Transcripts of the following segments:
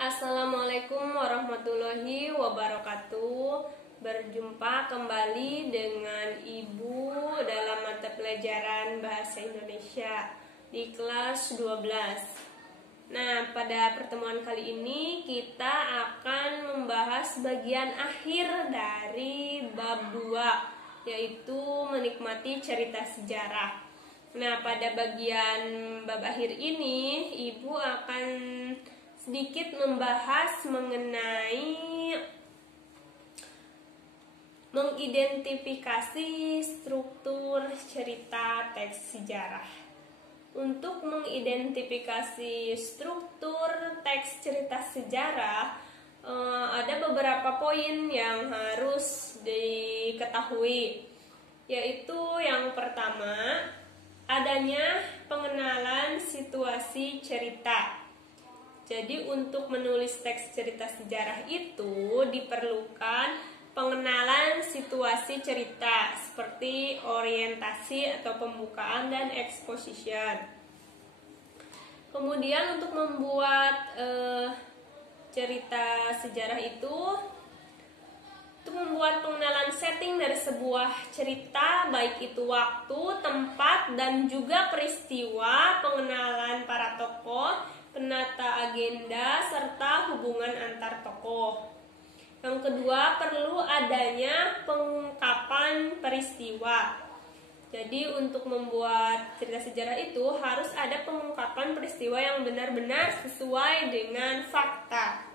Assalamualaikum warahmatullahi wabarakatuh. Berjumpa kembali dengan Ibu dalam mata pelajaran Bahasa Indonesia di kelas 12. Nah, pada pertemuan kali ini kita akan membahas bagian akhir dari bab 2, yaitu menikmati cerita sejarah. Nah, pada bagian bab akhir ini Ibu akan sedikit membahas mengenai mengidentifikasi struktur cerita teks sejarah. Untuk mengidentifikasi struktur teks cerita sejarah, ada beberapa poin yang harus diketahui, yaitu yang pertama, adanya pengenalan situasi cerita. Jadi untuk menulis teks cerita sejarah itu diperlukan pengenalan situasi cerita seperti orientasi atau pembukaan dan exposition. Kemudian untuk membuat cerita sejarah itu, untuk membuat pengenalan setting dari sebuah cerita, baik itu waktu, tempat, dan juga peristiwa, pengenalan para tokoh, penata agenda, serta hubungan antar tokoh. Yang kedua, perlu adanya pengungkapan peristiwa. Jadi untuk membuat cerita sejarah itu harus ada pengungkapan peristiwa yang benar-benar sesuai dengan fakta.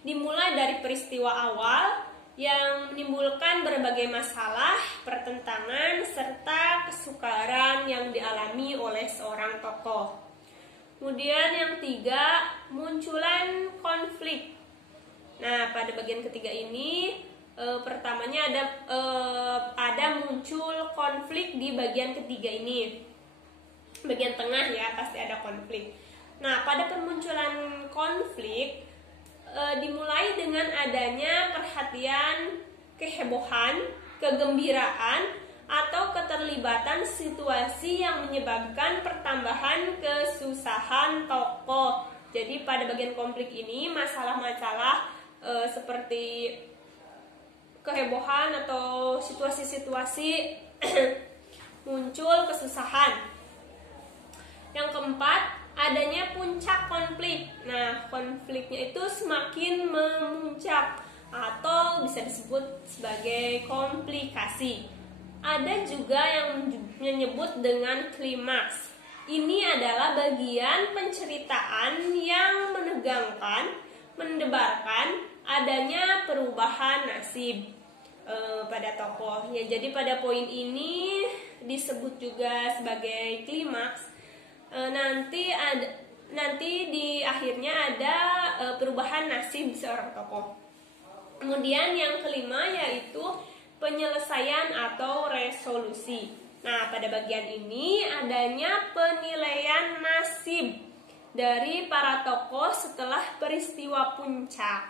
Dimulai dari peristiwa awal yang menimbulkan berbagai masalah, pertentangan, serta kesukaran yang dialami oleh seorang tokoh. Kemudian yang tiga, munculan konflik. Nah, pada bagian ketiga ini pertamanya ada muncul konflik di bagian ketiga ini. Bagian tengah ya, pasti ada konflik. Nah, pada permunculan konflik dimulai dengan adanya perhatian, kehebohan, kegembiraan, atau keterlibatan situasi yang menyebabkan pertambahan kesusahan tokoh. Jadi pada bagian konflik ini masalah-masalah seperti kehebohan atau situasi-situasi muncul kesusahan. Yang keempat, adanya puncak konflik. Nah, konfliknya itu semakin memuncak atau bisa disebut sebagai komplikasi. Ada juga yang menyebut dengan klimaks. Ini adalah bagian penceritaan yang menegangkan, mendebarkan adanya perubahan nasib pada tokoh. Ya, jadi pada poin ini disebut juga sebagai klimaks. Nanti di akhirnya ada perubahan nasib seorang tokoh. Kemudian yang kelima yaitu penyelesaian atau resolusi. Nah, pada bagian ini adanya penilaian nasib dari para tokoh setelah peristiwa puncak.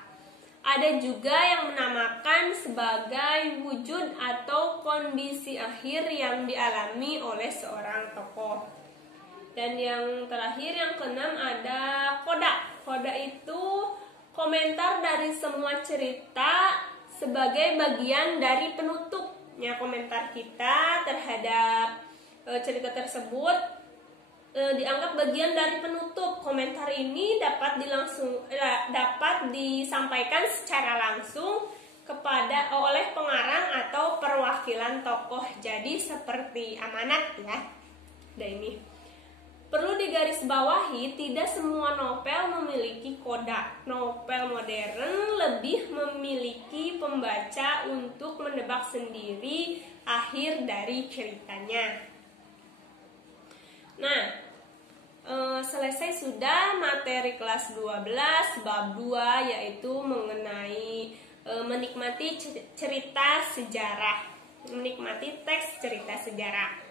Ada juga yang menamakan sebagai wujud atau kondisi akhir yang dialami oleh seorang tokoh. Dan yang terakhir, yang keenam, ada koda. Koda itu komentar dari semua cerita sebagai bagian dari penutupnya komentar kita terhadap cerita tersebut dianggap bagian dari penutup. Komentar ini dapat disampaikan secara langsung oleh pengarang atau perwakilan tokoh. Jadi seperti amanat ya. Dan ini perlu digarisbawahi, tidak semua novel memiliki koda. Novel modern lebih memiliki pembaca untuk menebak sendiri akhir dari ceritanya. Nah, selesai sudah materi kelas 12 bab 2, yaitu mengenai menikmati cerita sejarah, menikmati teks cerita sejarah.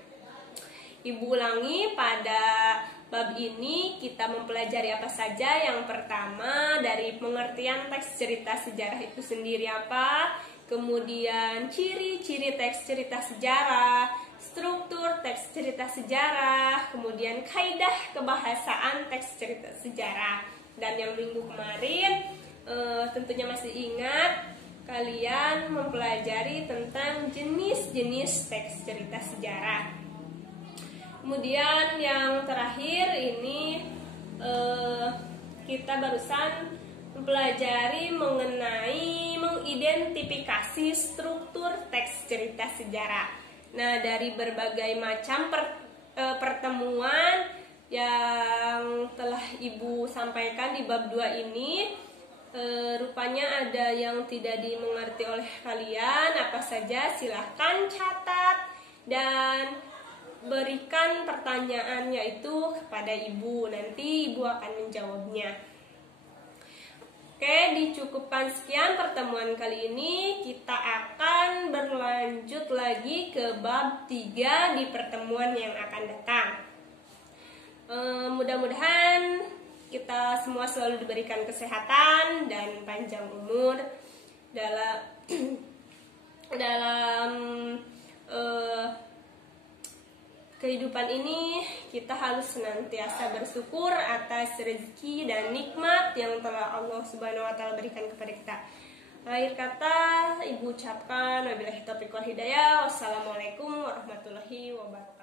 Ibu ulangi, pada bab ini kita mempelajari apa saja. Yang pertama, dari pengertian teks cerita sejarah itu sendiri apa, kemudian ciri-ciri teks cerita sejarah, struktur teks cerita sejarah, kemudian kaidah kebahasaan teks cerita sejarah. Dan yang minggu kemarin tentunya masih ingat, kalian mempelajari tentang jenis-jenis teks cerita sejarah. Kemudian yang terakhir ini kita barusan mempelajari mengenai mengidentifikasi struktur teks cerita sejarah. Nah, dari berbagai macam pertemuan yang telah Ibu sampaikan di bab 2 ini, rupanya ada yang tidak dimengerti oleh kalian. Apa saja silahkan catat dan berikan pertanyaannya itu kepada Ibu. Nanti Ibu akan menjawabnya. Oke, dicukupkan sekian pertemuan kali ini. Kita akan berlanjut lagi ke bab 3 di pertemuan yang akan datang. Mudah-mudahan kita semua selalu diberikan kesehatan dan panjang umur dalam kehidupan ini. Kita harus senantiasa bersyukur atas rezeki dan nikmat yang telah Allah Subhanahu wa taala berikan kepada kita. Akhir kata Ibu ucapkan wabillahi taufiq wal hidayah. Wassalamualaikum warahmatullahi wabarakatuh.